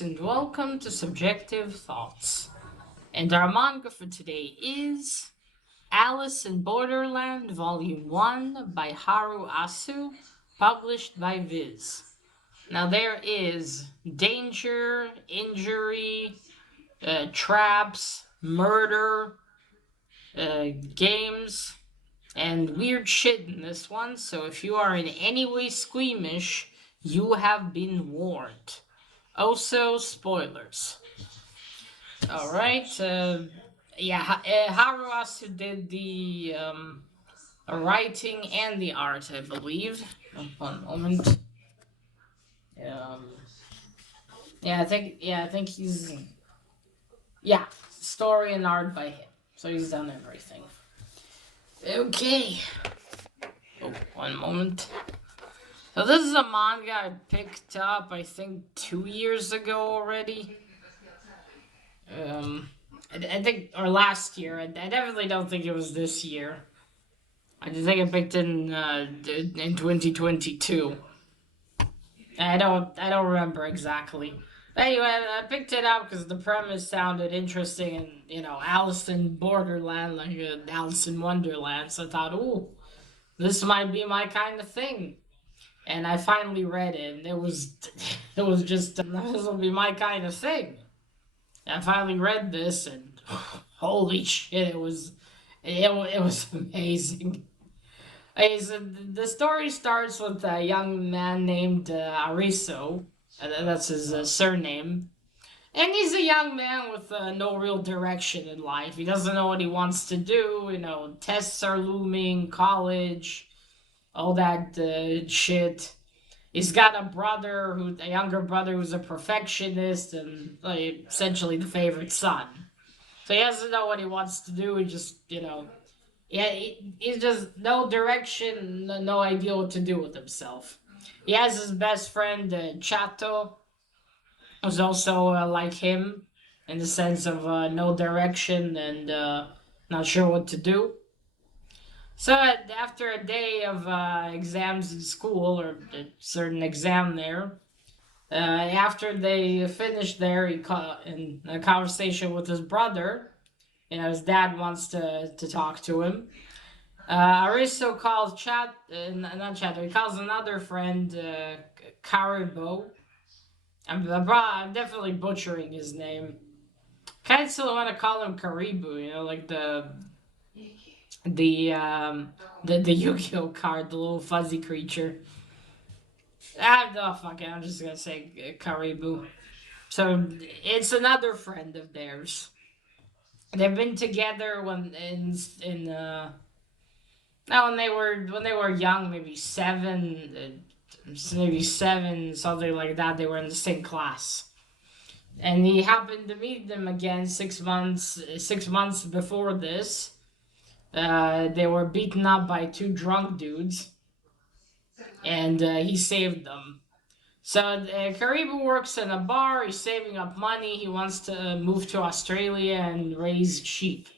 folks, and welcome to Subjective Thoughts. And our manga for today is Alice in Borderland, Volume 1 by Haro Aso, published by Viz. Now, there is danger, injury, traps, murder, games, and weird shit in this one, so if you are in any way squeamish, you have been warned. Also, spoilers. Alright, Haro Aso did the writing and the art, I believe. One moment. Um, I think he's, story and art by him. So he's done everything. Okay. Oh, one moment. So this is a manga I picked up, I think, 2 years ago already. I think, or last year. I definitely don't think it was this year. I think I picked it in 2022. I don't remember exactly. But anyway, I picked it up because the premise sounded interesting, and Alice in Borderland, like Alice in Wonderland. So I thought, ooh, this might be my kind of thing. And I finally read it, and it was just this will be my kind of thing. I finally read this, and holy shit, it was amazing. Okay, so the story starts with a young man named Ariso. That's his surname. And he's a young man with no real direction in life. He doesn't know what he wants to do. Tests are looming, college, all that shit. He's got a younger brother who's a perfectionist and essentially the favorite son. So he doesn't know what he wants to do. He just, he's just no direction, no idea what to do with himself. He has his best friend, Chato, who's also like him in the sense of no direction and not sure what to do. So after a day of exams in school, or a certain exam there, after they finished there, he caught in a conversation with his brother. His dad wants to talk to him. Aristo calls not Chat, he calls another friend, Karibo. I'm definitely butchering his name. Kind of still want to call him Karibu, like the the Yu-Gi-Oh card, the little fuzzy creature. Fuck it, I'm just gonna say Karibu. So it's another friend of theirs. They've been together in when they were young, maybe seven, something like that. They were in the same class, and he happened to meet them again 6 months before this. They were beaten up by two drunk dudes, and he saved them. So Karibu works in a bar. He's saving up money. He wants to move to Australia and raise sheep.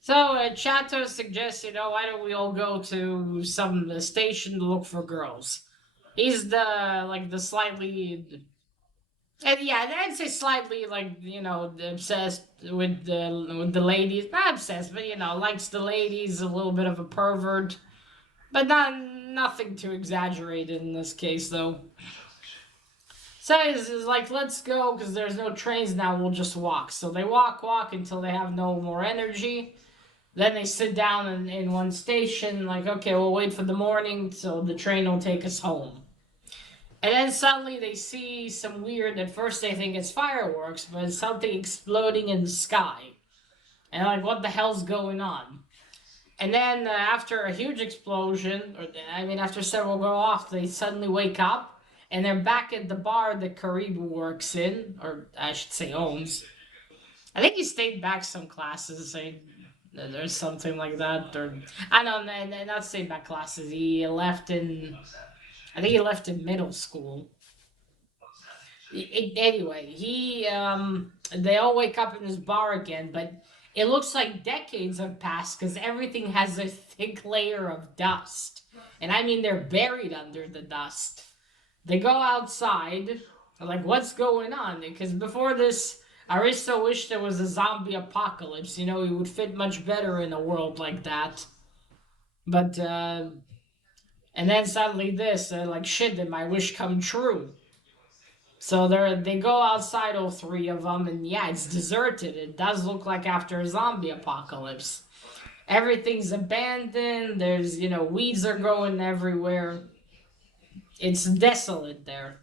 So Chato suggests, why don't we all go to some station to look for girls? He's the slightly, and yeah, I'd say slightly obsessed with the ladies. Not obsessed, but likes the ladies. A little bit of a pervert, but nothing too exaggerated in this case though. So it's like, let's go because there's no trains now. We'll just walk. So they walk until they have no more energy. Then they sit down in one station, like, okay, we'll wait for the morning so the train will take us home. And then suddenly they see some weird, at first they think it's fireworks, but it's something exploding in the sky. And like, what the hell's going on? And then after a huge explosion, after several go off, they suddenly wake up and they're back at the bar that Karibu works in, or I should say owns. I think he stayed back some classes. There's something like that, or I don't know, not stayed back classes. I think he left in middle school. Anyway, they all wake up in this bar again, but it looks like decades have passed because everything has a thick layer of dust, and they're buried under the dust. They go outside, Like, what's going on? Because before this, Aristo wished there was a zombie apocalypse. You know, he would fit much better in a world like that. But, and then suddenly this, like, shit, did my wish come true? So they go outside, all three of them, and yeah, it's deserted. It does look like after a zombie apocalypse. Everything's abandoned. There's, weeds are growing everywhere. It's desolate there.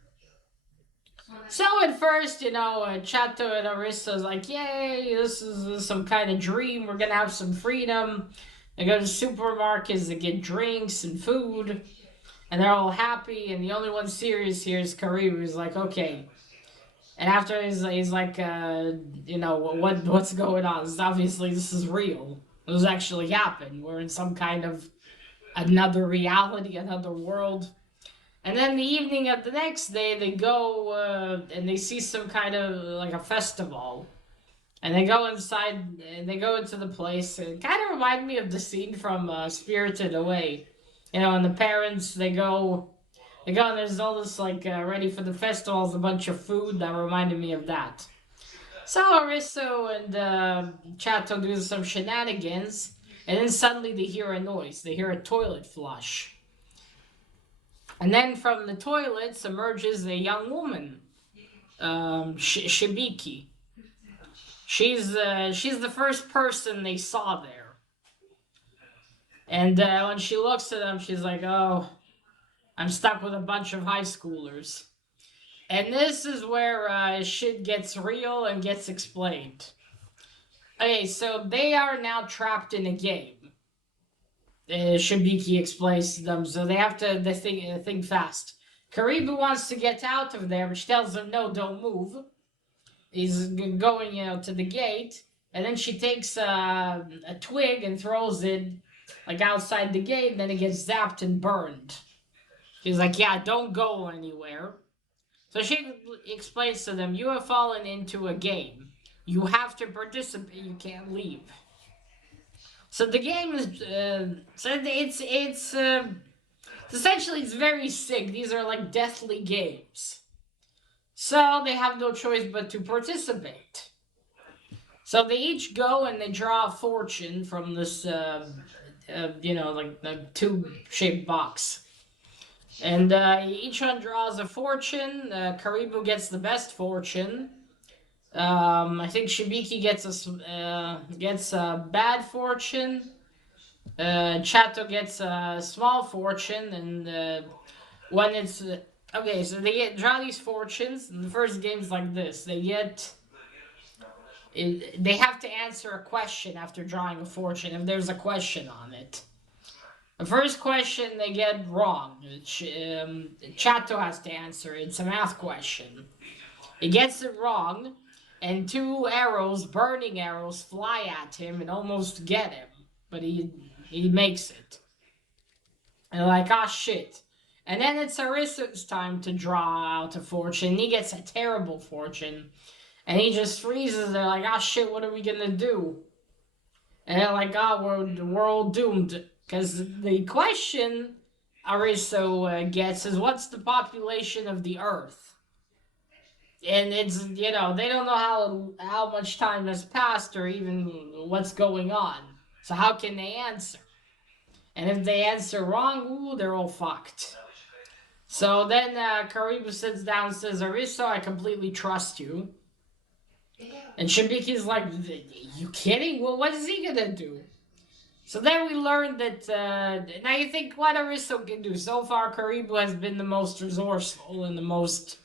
So at first, Chato and Aristo's like, yay, this is some kind of dream. We're going to have some freedom. They go to supermarkets to get drinks and food. And they're all happy. And the only one serious here is Karibu. He's like, okay. And after he's like, what's going on? Obviously, this is real. This actually happened. We're in some kind of another reality, another world. And then the evening of the next day, they go and they see some kind of like a festival. And they go inside and they go into the place. It kind of reminded me of the scene from Spirited Away. And the parents, they go and there's all this like ready for the festivals, a bunch of food that reminded me of that. So Aristo and Chato do some shenanigans. And then suddenly they hear a noise. They hear a toilet flush. And then from the toilets emerges a young woman, Shibiki. She's the first person they saw there. And when she looks at them, she's like, oh, I'm stuck with a bunch of high schoolers. And this is where shit gets real and gets explained. Okay, so they are now trapped in a game. Shibiki explains to them, so they have to think fast. Karibu wants to get out of there, but she tells him, no, don't move. He's going, to the gate, and then she takes a twig and throws it, like, outside the gate, and then it gets zapped and burned. She's like, yeah, don't go anywhere. So she explains to them, you have fallen into a game. You have to participate, you can't leave. So the game is, essentially it's very sick. These are like deathly games. So they have no choice but to participate. So they each go and they draw a fortune from this, like the tube-shaped box. And each one draws a fortune. Karibu gets the best fortune. I think Shibiki gets a bad fortune. Chato gets a small fortune, and when it's okay, so they draw these fortunes. And the first game's like this: they have to answer a question after drawing a fortune if there's a question on it. The first question they get wrong. Chato has to answer. It's a math question. He gets it wrong. And two arrows, burning arrows, fly at him and almost get him. But he makes it. And they're like, ah, shit. And then it's Aristo's time to draw out a fortune. He gets a terrible fortune. And he just freezes. They're like, ah, shit, what are we going to do? And they're like, we're all doomed. Because the question Aristo gets is, what's the population of the Earth? And it's, they don't know how much time has passed or even what's going on. So how can they answer? And if they answer wrong, they're all fucked. So then Karibu sits down and says, Aristo, I completely trust you. And Shibiki's like, you kidding? Well, what is he gonna do? So then we learned that, now you think what Aristo can do. So far, Karibu has been the most resourceful and the most...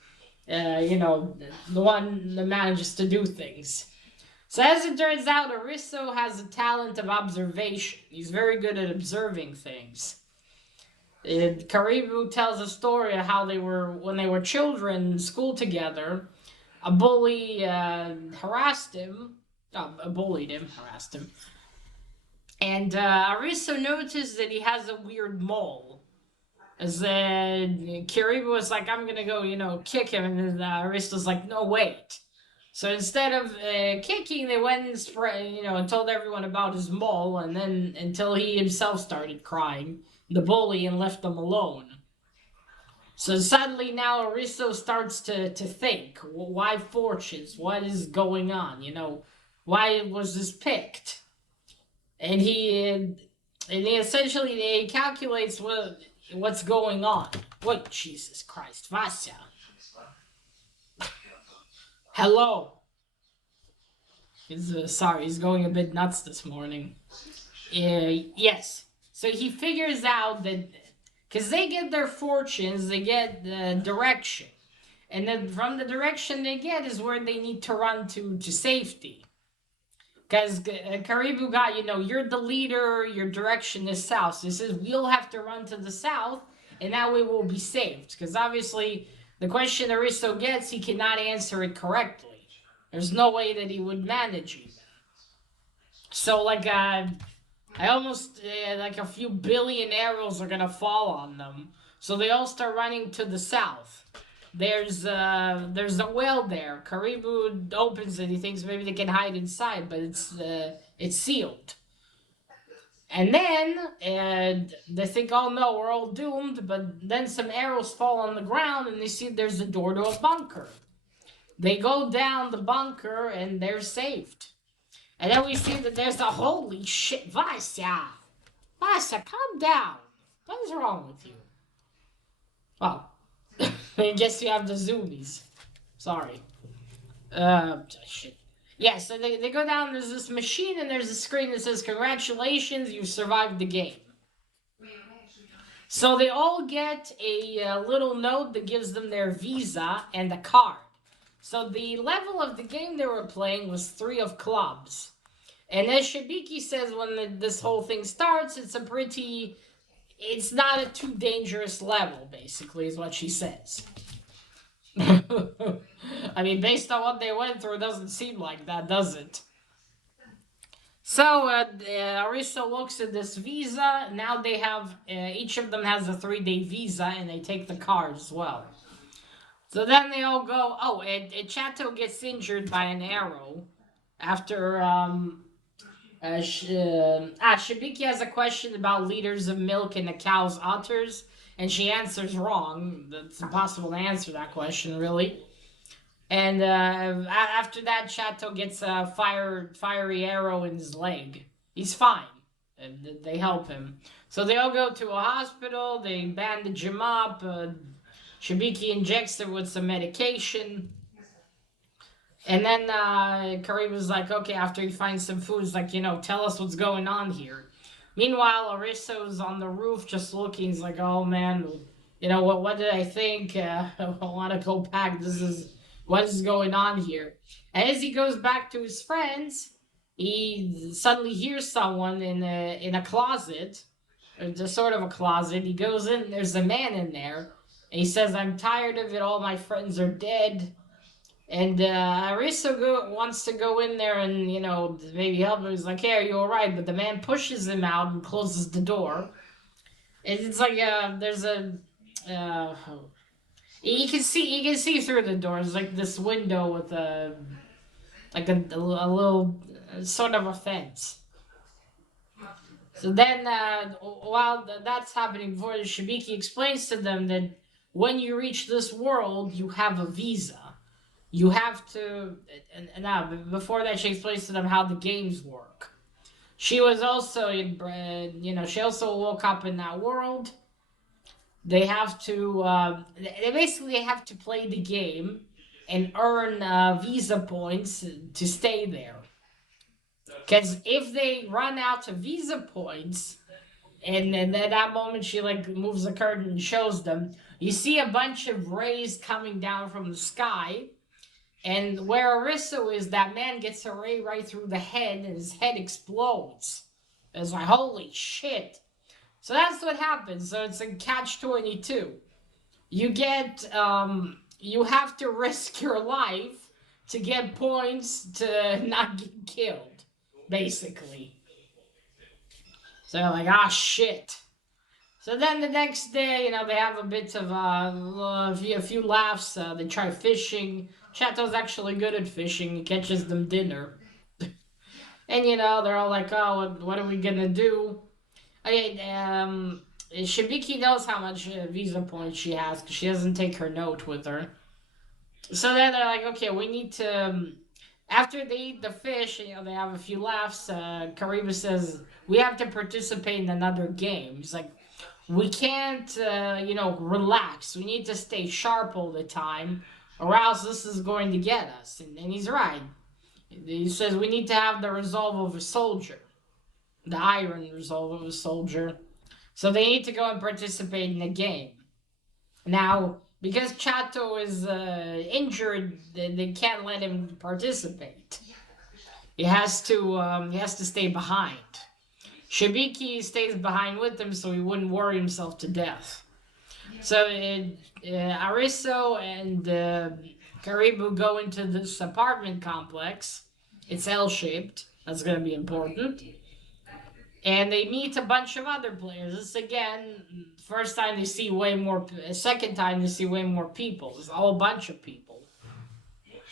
the one that manages to do things. So as it turns out, Aristo has a talent of observation. He's very good at observing things. Karibu tells a story of how when they were children in school together, a bully harassed him. Bullied him, harassed him. And Aristo noticed that he has a weird mole. As Kiribu was like, I'm gonna go, kick him, and then Aristo's like, no, wait. So instead of kicking, they went and and told everyone about his mole, and then until he himself started crying, the bully, and left them alone. So suddenly now Aristo starts to think, why fortunes? What is going on? Why was this picked? And he essentially he calculates what's going on. Wait, Jesus Christ, Vasya. Hello. He's sorry, he's going a bit nuts this morning. Yes. So he figures out that because they get their fortunes, they get the direction, and then from the direction they get is where they need to run to safety. Because Karibu got, you're the leader, your direction is south. So he says, we'll have to run to the south, and that way we'll be saved. Because obviously, the question Aristo gets, he cannot answer it correctly. There's no way that he would manage it. So, I almost, like a few billion arrows are gonna fall on them. So they all start running to the south. There's a well there. Karibu opens it. He thinks maybe they can hide inside, but it's sealed. And then they think, oh no, we're all doomed. But then some arrows fall on the ground, and they see there's a door to a bunker. They go down the bunker, and they're saved. And then we see that there's a holy shit, Vasya. Vasya, calm down. What is wrong with you? Oh, I guess you have the zoomies. Sorry. Shit. Yeah, so they go down, there's this machine, and there's a screen that says, congratulations, you survived the game. So they all get a little note that gives them their visa and a card. So the level of the game they were playing was 3 of clubs. And as Shibiki says when this whole thing starts, it's not a too dangerous level, basically, is what she says. I mean, based on what they went through, it doesn't seem like that, does it? So, Aristo looks at this visa. Now they have, each of them has a 3-day visa, and they take the card as well. So then they all go, oh, and Chato gets injured by an arrow after, Shibiki has a question about liters of milk in a cow's udders, and she answers wrong. It's impossible to answer that question, really. And after that, Chato gets a fiery arrow in his leg. He's fine. And they help him. So they all go to a hospital. They bandage him up. Shibiki injects him with some medication. And then Kariba's like, okay, after he finds some food, he's like, tell us what's going on here. Meanwhile, Aristo's on the roof just looking. He's like, oh man, what did I think? I want to go back. What is going on here? And as he goes back to his friends, he suddenly hears someone in a closet, or just sort of a closet. He goes in, there's a man in there, and he says, I'm tired of it, all my friends are dead. And Aristo wants to go in there and, maybe help him. He's like, hey, are you alright? But the man pushes him out and closes the door. And it's like, there's a... he can see through the door. It's like this window with a little sort of a fence. So then, while that's happening, before Shibiki explains to them that when you reach this world, you have a visa. You have to, and now before that, she explains to them how the games work. She was also, she also woke up in that world. They have to, they basically have to play the game and earn visa points to stay there. Because if they run out of visa points, and then at that moment she moves the curtain and shows them, you see a bunch of rays coming down from the sky. And where Aristo is, that man gets a ray right through the head, and his head explodes. It's like, holy shit. So that's what happens. So it's a catch-22. You have to risk your life to get points to not get killed, basically. So you're like, ah, shit. So then the next day, they have a bit of a few laughs. They try fishing. Chato's actually good at fishing. He catches them dinner. And, they're all like, oh, what are we going to do? Okay, Shibiki knows how much visa points she has because she doesn't take her note with her. So then they're like, okay, we need to. After they eat the fish, they have a few laughs. Kariba says, we have to participate in another game. He's like, we can't, relax. We need to stay sharp all the time, or else this is going to get us. And he's right. He says we need to have the resolve of a soldier, the iron resolve of a soldier. So they need to go and participate in a game. Now, because Chato is injured, they can't let him participate. He has to stay behind. Shibiki stays behind with him so he wouldn't worry himself to death. So Ariso and Karibu go into this apartment complex. It's L-shaped. That's going to be important. And they meet a bunch of other players. This again, first time they see way more. Second time they see way more people. There's a whole bunch of people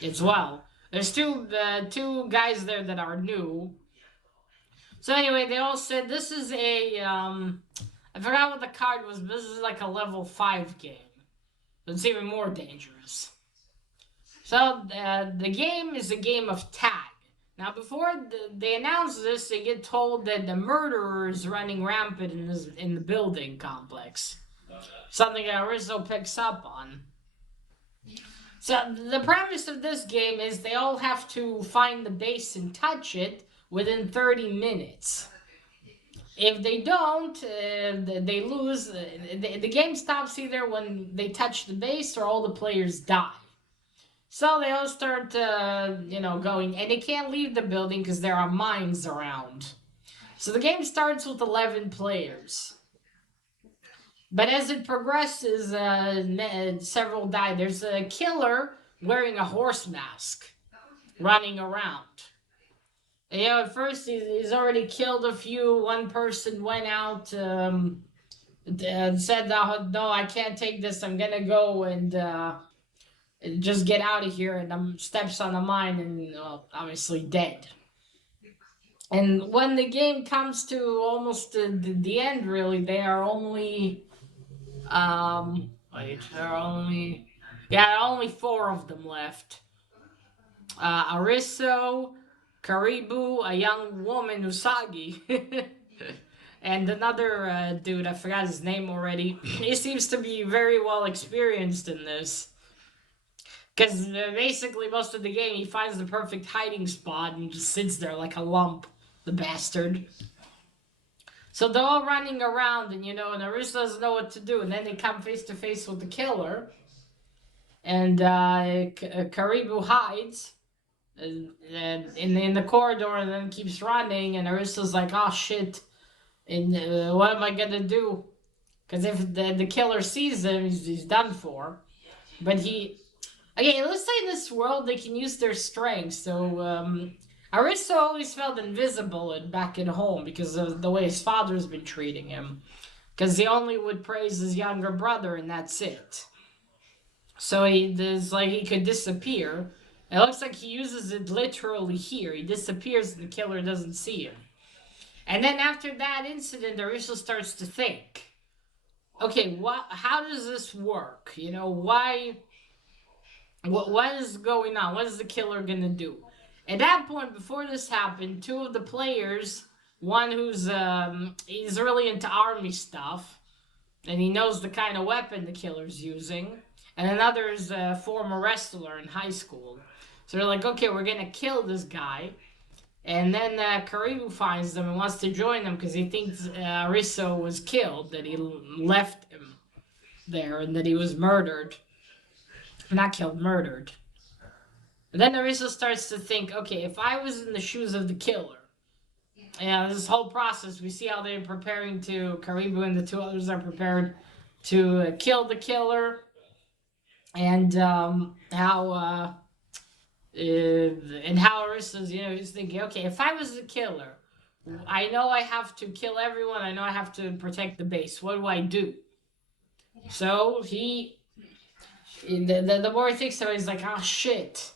as well. There's two guys there that are new. So anyway, they all said this is a I forgot what the card was, but this is like a level 5 game. It's even more dangerous. So the game is a game of tag. Now, before they announce this, they get told that the murderer is running rampant in the building complex. Something that Rizzo picks up on. So the premise of this game is they all have to find the base and touch it within 30 minutes. If they don't, they lose. The game stops either when they touch the base or all the players die. So they all start, going, and they can't leave the building because there are mines around. So the game starts with 11 players. But as it progresses, several die. There's a killer wearing a horse mask running around. And, at first he's already killed a few. One person went out and said, no, I can't take this. I'm going to go and just get out of here, and steps on a mine and obviously dead. And when the game comes to almost the end, really, they are only there are only 4 of them left. Ariso, Karibu, a young woman, Usagi, and another dude, I forgot his name already. He seems to be very well experienced in this. Because basically most of the game he finds the perfect hiding spot and just sits there like a lump, the bastard. So they're all running around and Naruto doesn't know what to do. And then they come face to face with the killer. And Karibu hides in the corridor and then keeps running. And Naruto's like, oh shit, and what am I going to do? Because if the killer sees him, he's done for. But okay, let's say in this world they can use their strength. So, Aristo always felt invisible back at home because of the way his father's been treating him. Because he only would praise his younger brother, and that's it. So he could disappear. It looks like he uses it literally here. He disappears and the killer doesn't see him. And then after that incident, Aristo starts to think, okay, how does this work? Why... What is going on? What is the killer gonna do? At that point, before this happened, 2 of the players, one who's he's really into army stuff, and he knows the kind of weapon the killer's using, and another is a former wrestler in high school. So they're like, okay, we're gonna kill this guy, and then Karibu finds them and wants to join them because he thinks Ariso was killed, that he left him there, and that he was murdered. Not killed, murdered. And then Narissa starts to think, okay, if I was in the shoes of the killer, this whole process, we see how they're preparing to, Karibu and the 2 others are prepared to kill the killer, and how Arissa's, he's thinking, okay, if I was the killer, I know I have to kill everyone, I know I have to protect the base, what do I do? So the more he thinks about it, he's like, oh shit.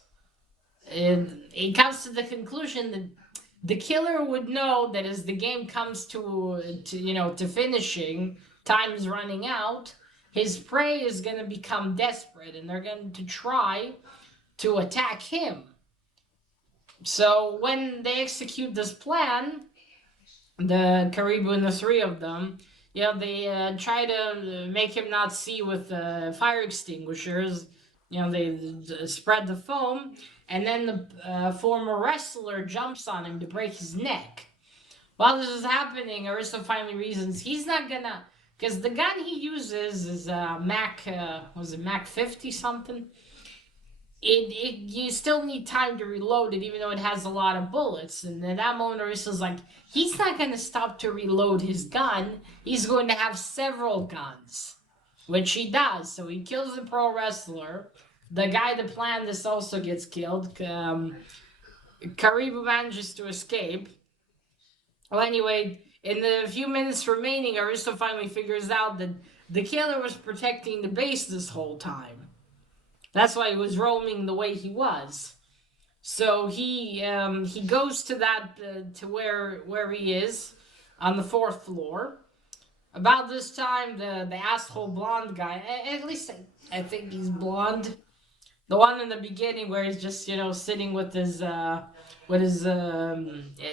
And he comes to the conclusion that the killer would know that as the game comes to finishing, time is running out, his prey is going to become desperate and they're going to try to attack him. So when they execute this plan, the Caribou and the three of them, they try to make him not see with fire extinguishers. They spread the foam, and then the former wrestler jumps on him to break his neck. While this is happening, Arista finally reasons he's not gonna, because the gun he uses is Mac, was it Mac 50 something? You still need time to reload it, even though it has a lot of bullets. And at that moment, Aristo's like, he's not going to stop to reload his gun. He's going to have several guns, which he does. So he kills the pro wrestler. The guy that planned this also gets killed. Caribou manages to escape. Well, anyway, in the few minutes remaining, Aristo finally figures out that the killer was protecting the base this whole time. That's why he was roaming the way he was. So he goes to to where he is on the 4th floor. About this time, the asshole blonde guy, at least I think he's blonde. The one in the beginning where he's just sitting with his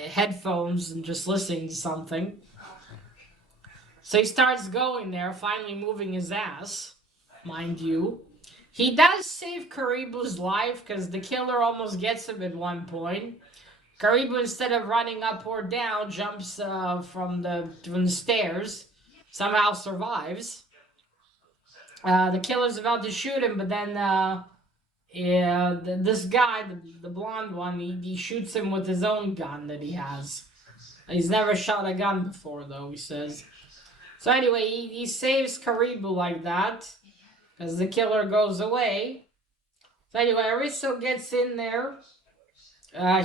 headphones and just listening to something. So he starts going there, finally moving his ass, mind you. He does save Caribou's life because the killer almost gets him at one point. Caribou, instead of running up or down, jumps from the stairs. Somehow survives. The killer's about to shoot him, but then this guy, the blonde one, he shoots him with his own gun that he has. He's never shot a gun before, though, he says. So anyway, he saves Caribou like that. As the killer goes away. So anyway, Aristo gets in there.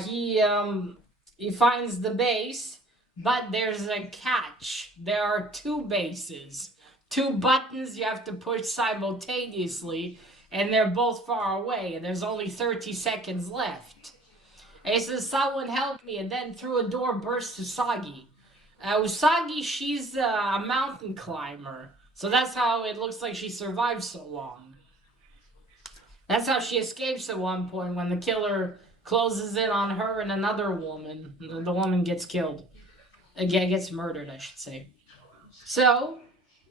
He finds the base, but there's a catch. There are 2 bases. 2 buttons you have to push simultaneously, and they're both far away, and there's only 30 seconds left. And he says, someone help me, and then through a door bursts Usagi. Usagi, she's a mountain climber. So that's how it looks like she survived so long. That's how she escapes at one point when the killer closes in on her and another woman. The woman gets killed. Again, gets murdered, I should say. So,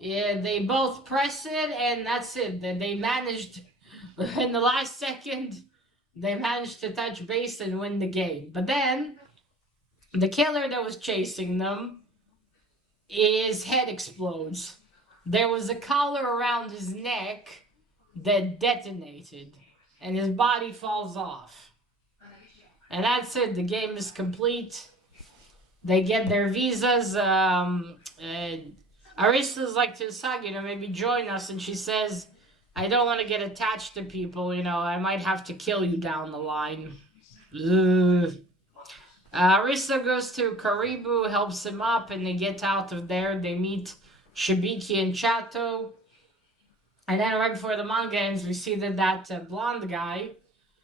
they both press it, and that's it. They managed, in the last second, they managed to touch base and win the game. But then, the killer that was chasing them, his head explodes. There was a collar around his neck that detonated, and his body falls off. And that's it. The game is complete. They get their visas. Arista's like to Usagi, maybe join us, and she says, I don't want to get attached to people, I might have to kill you down the line. Arista goes to Caribou, helps him up, and they get out of there. They meet Shibiki and Chato. And then right before the manga ends, we see that blonde guy,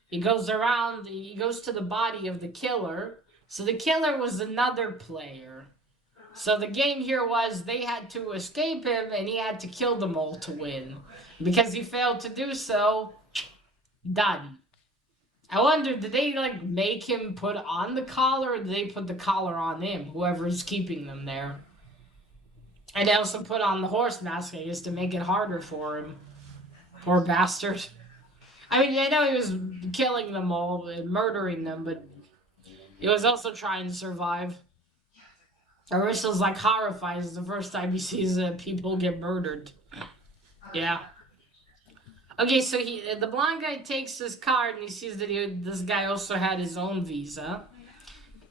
he goes to the body of the killer. So the killer was another player. So the game here was they had to escape him and he had to kill them all to win. Because he failed to do so, done. I wonder, did they make him put on the collar, or did they put the collar on him, whoever's keeping them there? And they also put on the horse mask, I guess, to make it harder for him. Poor bastard. I mean, I know he was killing them all and murdering them, but he was also trying to survive. Aristo's horrified. It's the first time he sees people get murdered. Yeah. Okay, so the blonde guy takes his card and he sees that this guy also had his own visa.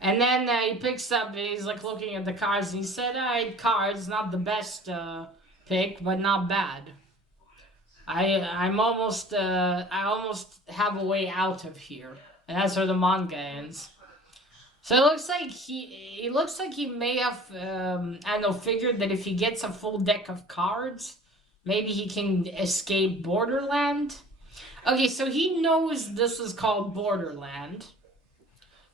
And then he picks up and he's looking at the cards and he said, alright, cards, not the best pick, but not bad. I almost have a way out of here. And that's where the manga ends. So it looks like he may have, figured that if he gets a full deck of cards, maybe he can escape Borderland. Okay, so he knows this is called Borderland.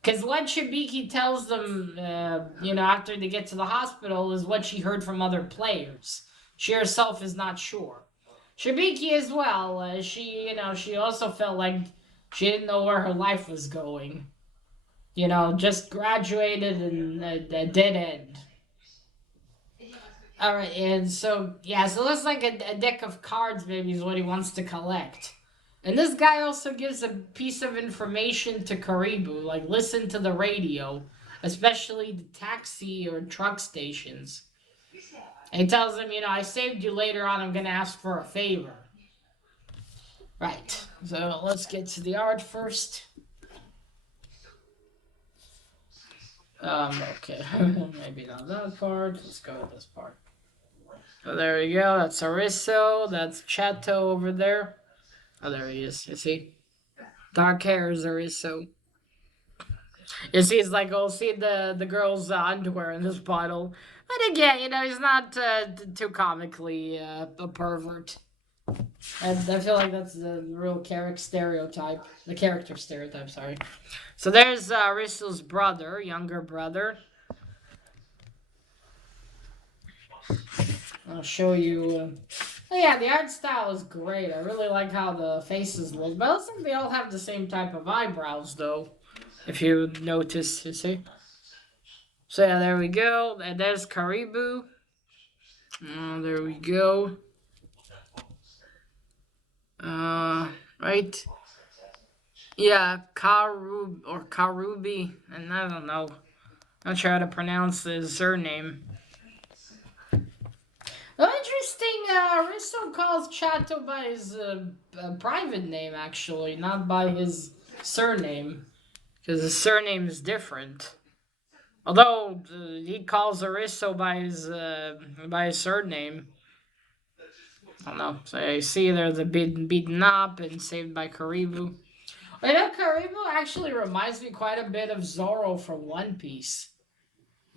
Because what Shibiki tells them, after they get to the hospital is what she heard from other players. She herself is not sure. Shibiki as well. She also felt like she didn't know where her life was going. Just graduated and a dead end. All right, and so yeah, so it looks like a deck of cards maybe is what he wants to collect. And this guy also gives a piece of information to Karibu, like listen to the radio, especially the taxi or truck stations. And he tells him, I saved you later on. I'm gonna ask for a favor. Right. So let's get to the art first. Okay. Maybe not that part. Let's go with this part. Oh, there we go. That's Ariso. That's Chato over there. Oh, there he is. You see? Dark hair is Ariso. You see, it's like, oh, see the girl's underwear in this bottle. But again, he's not too comically a pervert. And I feel like that's the real character stereotype. The character stereotype, sorry. So there's Ariso's brother, younger brother. I'll show you. Oh yeah, the art style is great. I really like how the faces look. But I don't think they all have the same type of eyebrows, though. If you notice, you see. So yeah, there we go. And there's Karibu. There we go. Right. Yeah, Karubi, and I don't know. Not sure how to pronounce his surname. Oh, interesting. Risto calls Chato by his private name, actually, not by his surname, because his surname is different. Although he calls Aristo by his surname. I don't know. So you see, they're beaten up and saved by Karibu. Karibu actually reminds me quite a bit of Zoro from One Piece.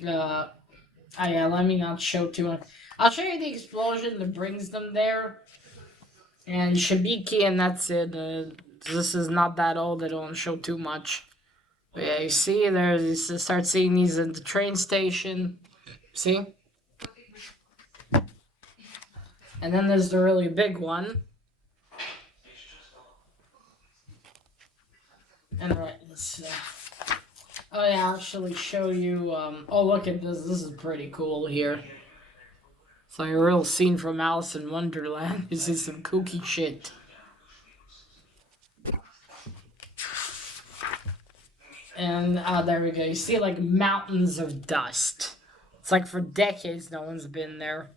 Uh, yeah, let me not show too much. I'll show you the explosion that brings them there. And Shibiki, and that's it. This is not that old. I don't want to show too much. But yeah, you see, you start seeing these at the train station. See? And then there's the really big one. And right, let's. Oh yeah, I'll actually show you. Oh, look at this. This is pretty cool here. It's like a real scene from Alice in Wonderland. This is some kooky shit. And there we go. You see like mountains of dust. It's like for decades no one's been there.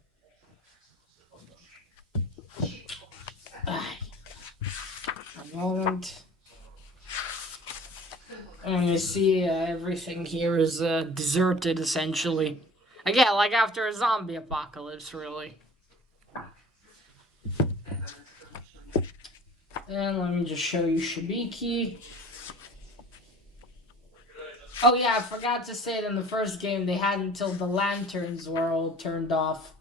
A moment. And you see everything here is deserted essentially. Again, like after a zombie apocalypse, really. And let me just show you Shibiki. Oh yeah, I forgot to say it in the first game, they had until the lanterns were all turned off.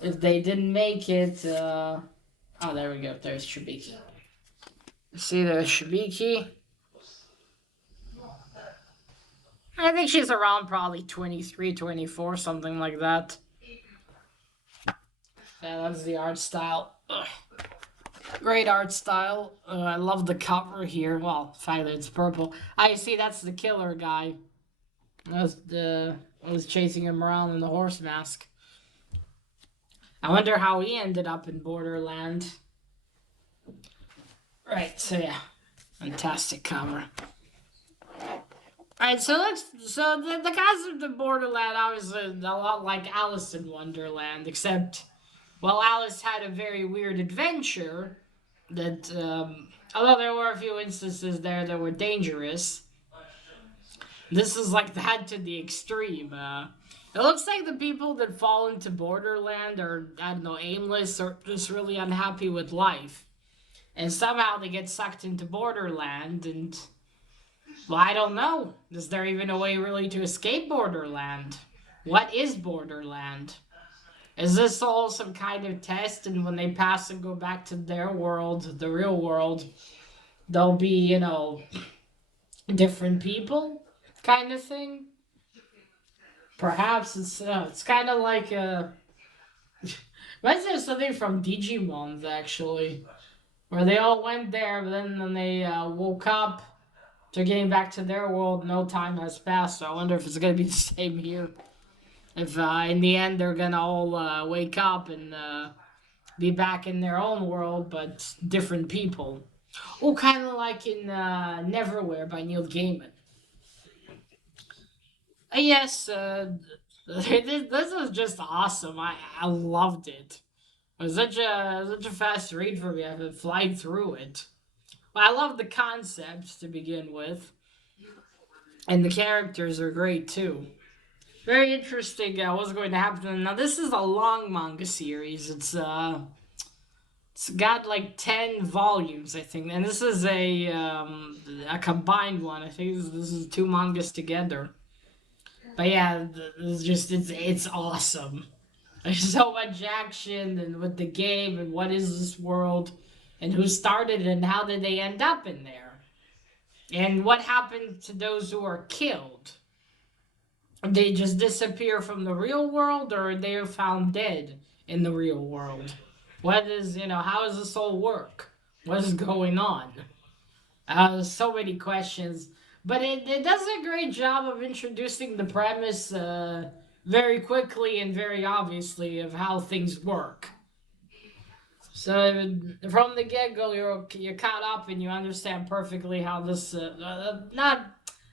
If they didn't make it, oh, there we go, there's Shibiki. See, there's Shibiki. I think she's around probably 23, 24, something like that. Yeah, that's the art style. Ugh. Great art style. I love the cover here. Well, the fact that it's purple. I see that's the killer guy. I was chasing him around in the horse mask. I wonder how he ended up in Borderland. Right, so yeah. Fantastic cover. Alright, so the concept of Borderland obviously a lot like Alice in Wonderland, except Alice had a very weird adventure that although there were a few instances there that were dangerous, this is like that to the extreme. It looks like the people that fall into Borderland are, I don't know, aimless or just really unhappy with life. And somehow they get sucked into Borderland and, well, I don't know. Is there even a way really to escape Borderland? What is Borderland? Is this all some kind of test and when they pass and go back to their world, the real world, they'll be, different people kind of thing? Perhaps it's kind of like Reminds me of something from Digimon, actually, where they all went there, but then when they woke up to getting back to their world, no time has passed. So I wonder if it's gonna be the same here. If in the end they're gonna all wake up and be back in their own world, but different people. Oh, kind of like in Neverwhere by Neil Gaiman. Yes, this is just awesome. I loved it. It was such a fast read for me. I could fly through it. But I love the concepts to begin with, and the characters are great too. Very interesting. What's going to happen now? This is a long manga series. It's got like 10 volumes, I think, and this is a combined one. I think this is two mangas together. But yeah, it's awesome. There's so much action and with the game and what is this world and who started it and how did they end up in there and what happened to those who are killed. They just disappear from the real world or they are found dead in the real world. What is how does this all work? What is going on? So many questions, but it does a great job of introducing the premise very quickly and very obviously of how things work. So from the get go, you're caught up and you understand perfectly how this not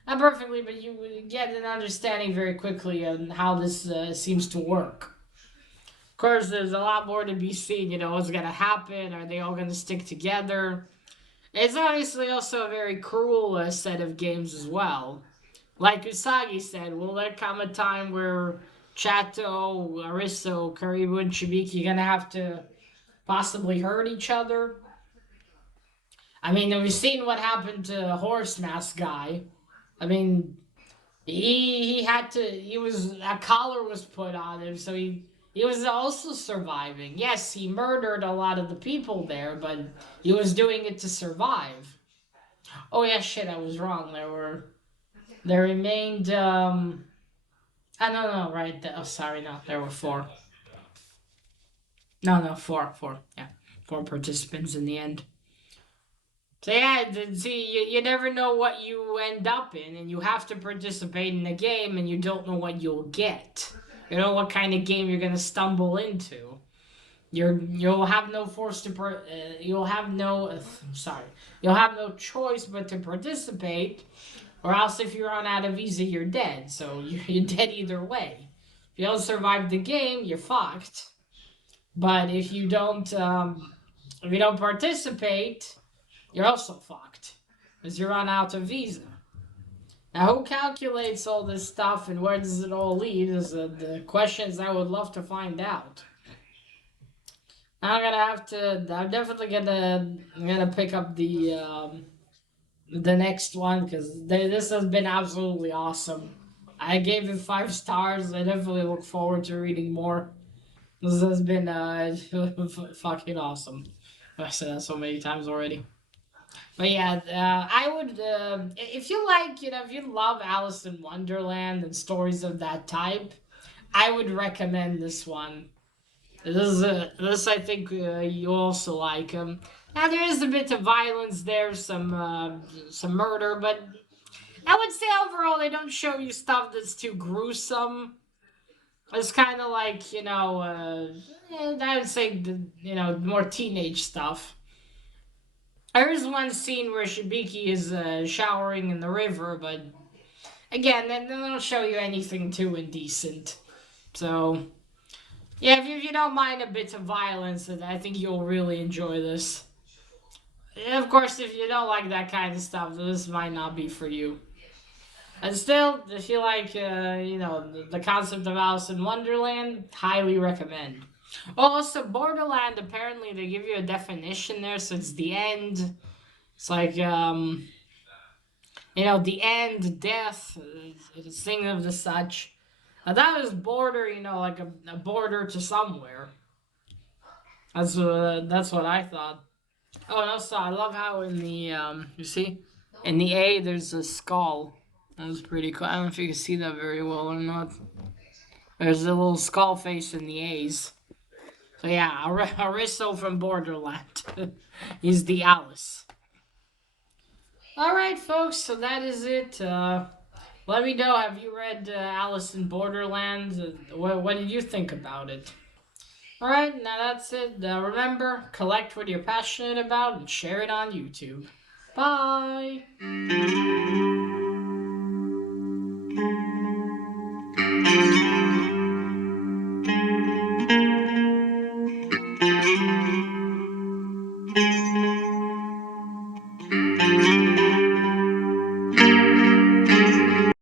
perfectly, but you get an understanding very quickly on how this seems to work. Of course, there's a lot more to be seen. What's gonna happen? Are they all gonna stick together? It's obviously also a very cruel set of games as well. Like Usagi said, will there come a time where Chato, Aristo, Karibu, and Shibiki gonna have to possibly hurt each other? I mean, we've seen what happened to Horse Mask guy. I mean, he had to. He was a collar was put on him, so he was also surviving. Yes, he murdered a lot of the people there, but he was doing it to survive. Oh yeah, shit, I was wrong. There remained I don't know, right? Oh, sorry, no, there were four. No, four. Yeah, four participants in the end. So yeah, see, you never know what you end up in, and you have to participate in a game, and you don't know what you'll get. You know what kind of game you're gonna stumble into. You'll have no force to you'll have no sorry you'll have no choice but to participate, or else if you run out of visa, you're dead. So you're dead either way. If you don't survive the game, you're fucked. But if you don't participate, you're also fucked because you run out of visa. Now, who calculates all this stuff and where does it all lead is the questions I would love to find out. I'm gonna have to. I'm definitely gonna pick up the next one because this has been absolutely awesome. I gave it 5 stars. I definitely look forward to reading more. This has been fucking awesome. I said that so many times already. But yeah, I would if you like, if you love Alice in Wonderland and stories of that type, I would recommend this one. This I think you also like. Now there is a bit of violence there, some murder, but I would say overall they don't show you stuff that's too gruesome. It's kind of like I would say more teenage stuff. There is one scene where Shibiki is showering in the river, but again, they don't show you anything too indecent. So yeah, if you don't mind a bit of violence, then I think you'll really enjoy this. And of course, if you don't like that kind of stuff, then this might not be for you. And still, if you like, the concept of Alice in Wonderland, highly recommend. Well, also, Borderland, apparently they give you a definition there, so it's the end. It's like, the end, death, thing of the such. That was border, like a border to somewhere. That's what I thought. Oh, and also I love how in the you see, in the A there's a skull. That was pretty cool. I don't know if you can see that very well or not. There's a little skull face in the A's. So yeah, Aristo from Borderland. He's the Alice. Alright, folks, so that is it. Let me know, have you read Alice in Borderland? What did you think about it? Alright, now that's it. Remember, collect what you're passionate about and share it on YouTube. Bye!